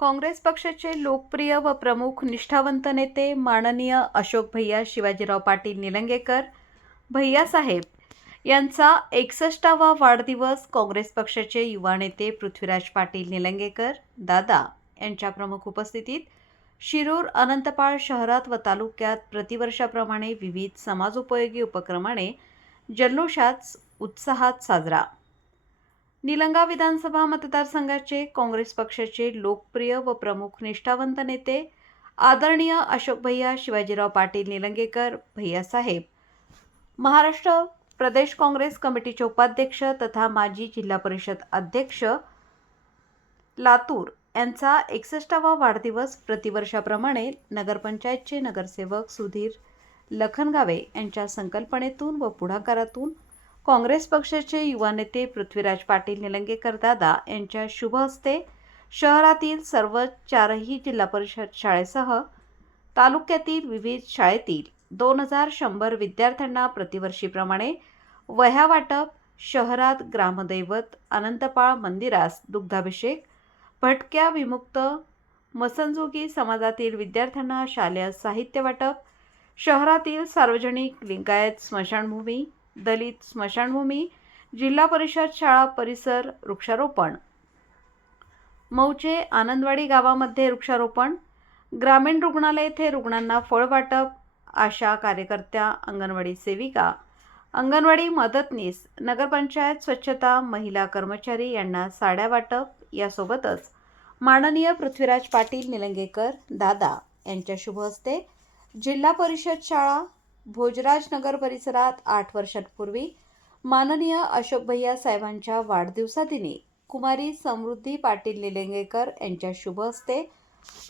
काँग्रेस पक्षाचे लोकप्रिय व प्रमुख निष्ठावंत नेते माननीय अशोक भैया शिवाजीराव पाटील निलंगेकर भैयासाहेब यांचा 61वा वाढदिवस काँग्रेस पक्षाचे युवा नेते पृथ्वीराज पाटील निलंगेकर दादा यांच्या प्रमुख उपस्थितीत शिरूर अनंतपाळ शहरात व तालुक्यात प्रतिवर्षाप्रमाणे विविध समाजोपयोगी उपक्रमाने जल्लोषात उत्साहात साजरा। निलंगा विधानसभा मतदारसंघाचे काँग्रेस पक्षाचे लोकप्रिय व प्रमुख निष्ठावंत नेते आदरणीय अशोक भैया शिवाजीराव पाटील निलंगेकर भैयासाहेब महाराष्ट्र प्रदेश काँग्रेस कमिटीचे उपाध्यक्ष तथा माजी जिल्हा परिषद अध्यक्ष लातूर यांचा 61वा वाढदिवस प्रतिवर्षाप्रमाणे नगरपंचायतचे नगरसेवक सुधीर लखनगावे यांच्या संकल्पनेतून व पुढाकारातून काँग्रेस पक्षाचे युवा नेते पृथ्वीराज पाटील निलंगेकर दादा यांच्या शुभ हस्ते शहरातील सर्व 4ही जिल्हा परिषद शाळेसह तालुक्यातील विविध शाळेतील 2100 विद्यार्थ्यांना प्रतिवर्षीप्रमाणे वह्या वाटप, शहरात ग्रामदैवत अनंतपाळ मंदिरास दुग्धाभिषेक, भटक्या विमुक्त मसंजोगी समाजातील विद्यार्थ्यांना शालेय साहित्य वाटप, शहरातील सार्वजनिक लिंगायत स्मशानभूमी, दलित स्मशानभूमी, जिल्हा परिषद शाळा परिसर वृक्षारोपण, मौचे आनंदवाडी गावामध्ये वृक्षारोपण, ग्रामीण रुग्णालय येथे रुग्णांना फळ वाटप, आशा कार्यकर्त्या, अंगणवाडी सेविका, अंगणवाडी मदतनीस, नगरपंचायत स्वच्छता, महिला कर्मचारी यांना साड्या वाटप यासोबतच माननीय पृथ्वीराज पाटील निलंगेकर दादा यांच्या शुभ हस्ते जिल्हा परिषद शाळा भोजराजनगर परिसरात 8 वर्षांपूर्वी माननीय अशोक भैया साहेबांच्या वाढदिवसादिनी कुमारी समृद्धी पाटील निलंगेकर यांच्या शुभ हस्ते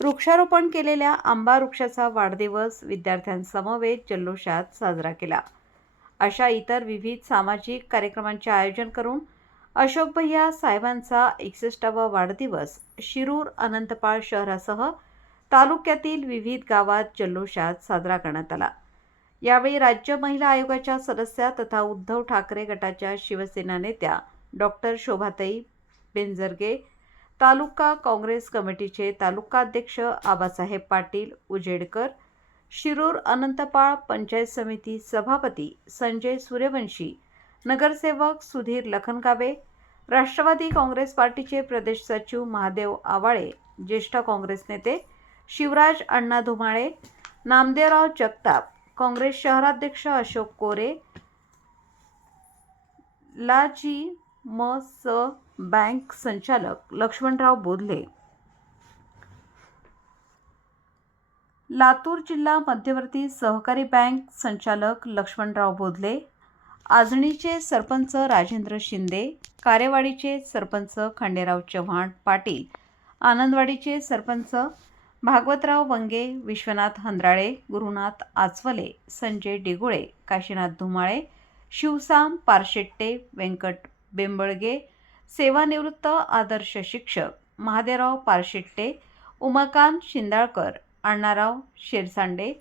वृक्षारोपण केलेल्या आंबा वृक्षाचा वाढदिवस विद्यार्थ्यांसमवेत जल्लोषात साजरा केला। अशा इतर विविध सामाजिक कार्यक्रमांचे आयोजन करून अशोक भैया साहेबांचा 61वा वाढदिवस शिरूर अनंतपाळ शहरासह तालुक्यातील विविध गावात जल्लोषात साजरा करण्यात आला। यावेळी राज्य महिला आयोगाच्या सदस्या तथा उद्धव ठाकरे गटाच्या शिवसेना नेत्या डॉक्टर शोभाताई बेंजरगे, तालुका काँग्रेस कमिटीचे तालुका अध्यक्ष आबासाहेब पाटील उजेडकर, शिरूर अनंतपाळ पंचायत समिती सभापती संजय सूर्यवंशी, नगरसेवक सुधीर लखनगावे, राष्ट्रवादी काँग्रेस पार्टीचे प्रदेश सचिव महादेव आवाळे, ज्येष्ठ काँग्रेस नेते शिवराज अण्णा धुमाळे, नामदेवराव जगताप, काँग्रेस शहराध्यक्ष अशोक कोरे, ला.जी.म.स. बँक संचालक लक्ष्मणराव बोधले, लातूर जिल्हा मध्यवर्ती सहकारी बँक संचालक लक्ष्मणराव बोधले, आजणीचे सरपंच राजेंद्र शिंदे, कारेवाडीचे सरपंच खंडेराव चव्हाण पाटील, आनंदवाडीचे सरपंच भागवतराव वंगे, विश्वनाथ हंद्राळे, गुरुनाथ आचवले, संजय डिगोळे, काशीनाथ धुमाळे, शिवसाम पारशेट्टे, व्यंकट बेंबळगे, सेवानिवृत्त आदर्श शिक्षक महादेवराव पारशेट्टे, उमाकांत शिंदाळकर, अण्णाराव शेरसांडे,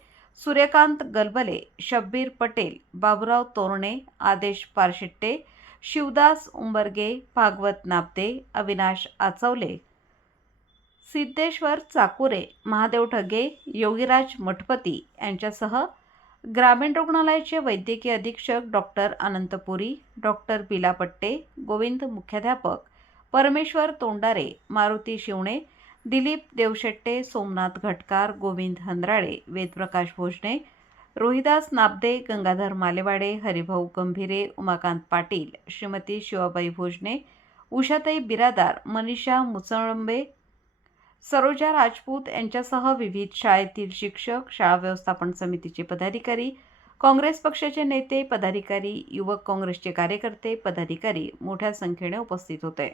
सूर्यकांत गलबले, शब्बीर पटेल, बाबूराव तोरणे, आदेश पारशेट्टे, शिवदास उंबरगे, भागवत नापदे, अविनाश आचवले, सिद्धेश्वर चाकुरे, महादेव ढगे, योगीराज मठपती यांच्यासह ग्रामीण रुग्णालयाचे वैद्यकीय अधीक्षक डॉक्टर अनंतपुरी, डॉक्टर बिला पट्टे, गोविंद मुख्याध्यापक, परमेश्वर तोंडारे, मारुती शिवणे, दिलीप देवशेट्टे, सोमनाथ घटकार, गोविंद हंद्राळे, वेदप्रकाश भोजने, रोहिदास नाबदे, गंगाधर मालेवाडे, हरिभाऊ गंभीरे, उमाकांत पाटील, श्रीमती शिवाबाई भोजने, उषाताई बिरादार, मनीषा मुचळंबे, सरोजा राजपूत यांच्यासह विविध शाळेतील शिक्षक, शाळा व्यवस्थापन समितीचे पदाधिकारी, काँग्रेस पक्षाचे नेते, पदाधिकारी, युवक काँग्रेसचे कार्यकर्ते, पदाधिकारी मोठ्या संख्येने उपस्थित होते।